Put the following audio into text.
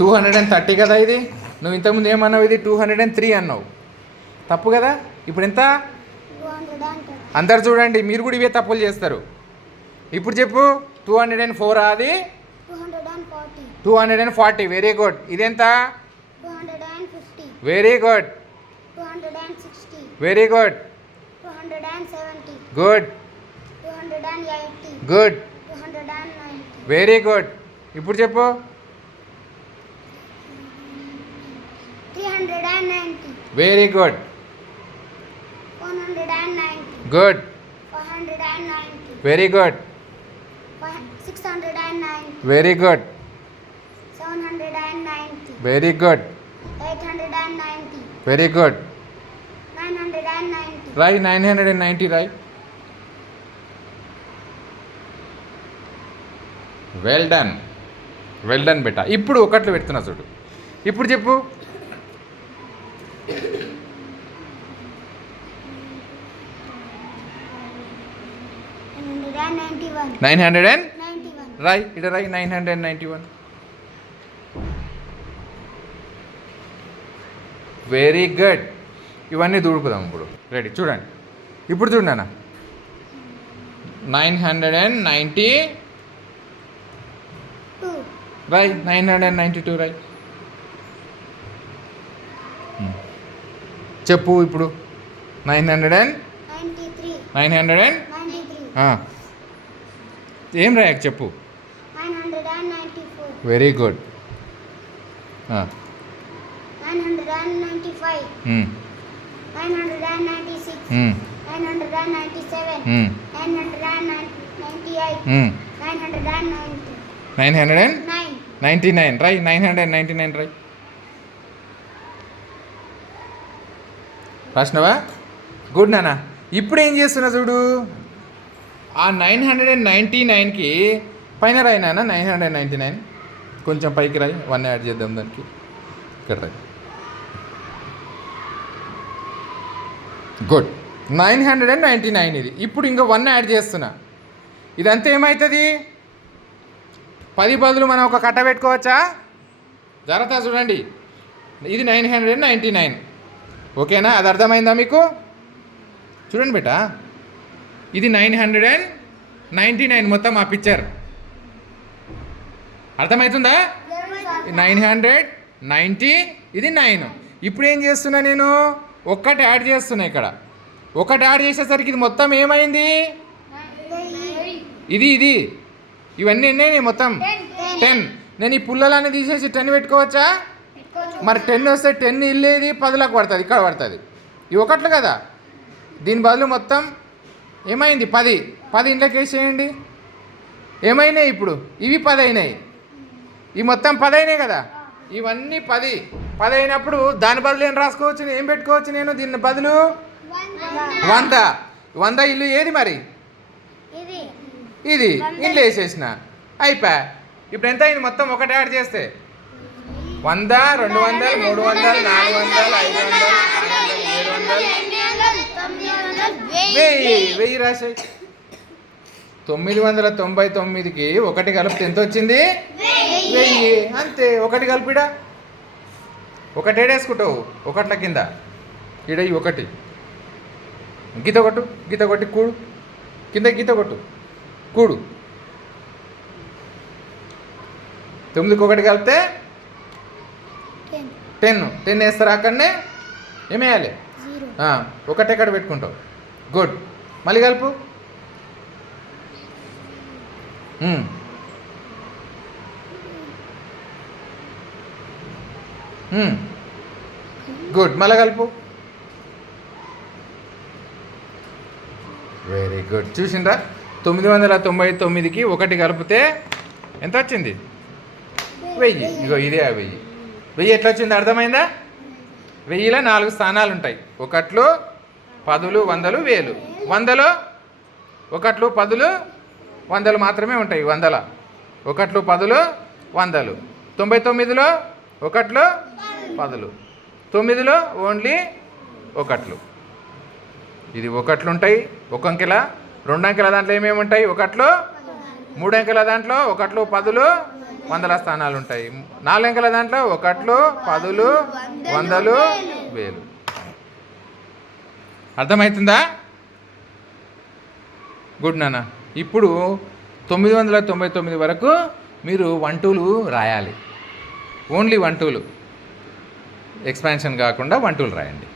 230 కదా ఇది. నువ్వు ఇంతకుముందు ఏమన్నావు, ఇది 203 అన్నావు, తప్పు కదా. ఇప్పుడు ఎంత? అందరు చూడండి, మీరు కూడా ఇవే తప్పులు చేస్తారు. ఇప్పుడు చెప్పు, 204 అది 240. Very good. ఇదెంత? 250. Very good. 260. Very good. 270. Good. 280. Good. 290. Very good. ఇప్పుడు చెప్పు. 390. Very good. 490. Good. 490. Very good. 690. Very good. 790. Very good. 890. Very good. 990. రాయ్ 990 రాయ్. వెల్ డన్, వెల్ డన్ బేటా. ఇప్పుడు ఒకట్లు పెడుతున్నా చూడు. ఇప్పుడు చెప్పు. 900 రాయ్. ఇట రాయ్ 991. Very good. ఇవన్నీ దూడుకుదాం ఇప్పుడు. రెడీ, చూడండి. ఇప్పుడు చూడండి అన్న. 990 రాయ్. 992 రాయ్. చెప్పు ఇప్పుడు. 900 ఏం రాయక చెప్పు. 994. Very good. 995. 996. 997. 998. 999 రాయ్. 999 రాయ్. రాసినవా? గుడ్ నాన్న. ఇప్పుడు ఏం చేస్తున్నా చూడు. ఆ 999కి పైన రాయి నాన్న. 999 కొంచెం పైకి రాయి. 1 యాడ్ చేద్దాం దానికి. ఇక్కడ రాయి. గుడ్. 999 ఇది. ఇప్పుడు ఇంకా 1 యాడ్ చేస్తున్నా. ఇదంతా ఏమవుతుంది? 10 బదులు మనం ఒక కట్ట పెట్టుకోవచ్చా? జాగ్రత్త చూడండి. ఇది 999. ఓకేనా? అది అర్థమైందా మీకు? చూడండి బేటా, ఇది 999 మొత్తం ఆ పిక్చర్. అర్థమవుతుందా? 990, ఇది 9. ఇప్పుడు ఏం చేస్తున్నా నేను? ఒక్కటి యాడ్ చేస్తున్నా ఇక్కడ. ఒకటి యాడ్ చేసేసరికి ఇది మొత్తం ఏమైంది? ఇది ఇవన్నీ ఎన్ని మొత్తం? 10. నేను ఈ పుల్లలన్నీ తీసేసి 10 పెట్టుకోవచ్చా? మరి 10 వస్తే 10 ఇల్లేది 10లకు పడుతుంది, ఇక్కడ పడుతుంది. ఇవి ఒకట్లు కదా. దీని బదులు మొత్తం ఏమైంది? 10 ఇంట్లోకి వేసేయండి. ఏమైనాయి ఇప్పుడు? ఇవి 10 అయినాయి. ఇవి మొత్తం 10 అయినాయి కదా. ఇవన్నీ 10 అయినప్పుడు దాని బదులు ఏం రాసుకోవచ్చు? ఏం పెట్టుకోవచ్చు నేను దీని బదులు? 100 ఇల్లు ఏది మరి? ఇది ఇంట్లో వేసేసిన, అయిపోయా. ఇప్పుడు ఎంత అయింది మొత్తం? ఒకటి యాడ్ చేస్తే 100, 200, 300, 400, 500, 1000 రాశాయి. 999కి ఒకటి కలిపితే ఎంత వచ్చింది? 1000. అంతే. ఒకటి కలిపిడా ఒకటి ఏడేసుకుంటావు ఒకట్ల కింద. ఈడ ఒకటి గీత కొట్టి కూడు. కింద గీత కొట్టు, కూడు. 9కి ఒకటి కలిపితే 10 వేస్తారు. అక్కడనే ఏమేయాలి? ఒకటి ఎక్కడ పెట్టుకుంటావు. గుడ్. మళ్ళీ కలుపు. గుడ్. మళ్ళీ కలుపు. Very good. చూసిండ్రా? 999కి ఒకటి కలిపితే ఎంత వచ్చింది? 1000. ఇగో ఇదే 1000. 1000 ఎట్లా వచ్చింది అర్థమైందా? 1000లో 4 స్థానాలు ఉంటాయి. ఒకట్లు, 10లు, 100లు, 1000. 100లో ఒకట్లు, 10లు, 100లు మాత్రమే ఉంటాయి. 100లో ఒకట్లు, 10లు, 100లు. 99లో ఒకట్లు, 10లు. 9లో ఓన్లీ ఒకట్లు. ఇది ఒకట్లు ఉంటాయి. ఒక అంకెల, 2 అంకెల దాంట్లో ఏమేమి ఉంటాయి? ఒకట్లు. 3 అంకెల దాంట్లో ఒకట్లు, 10లు, వందల స్థానాలు ఉంటాయి. 4 అంకెల దాంట్లో 1లు 10లు 100లు 1000. అర్థమవుతుందా? గుడ్ నాన్న. ఇప్పుడు 999 వరకు మీరు 1 2లు రాయాలి. ఓన్లీ 1 2లు, ఎక్స్పాన్షన్ కాకుండా 1 2లు రాయండి.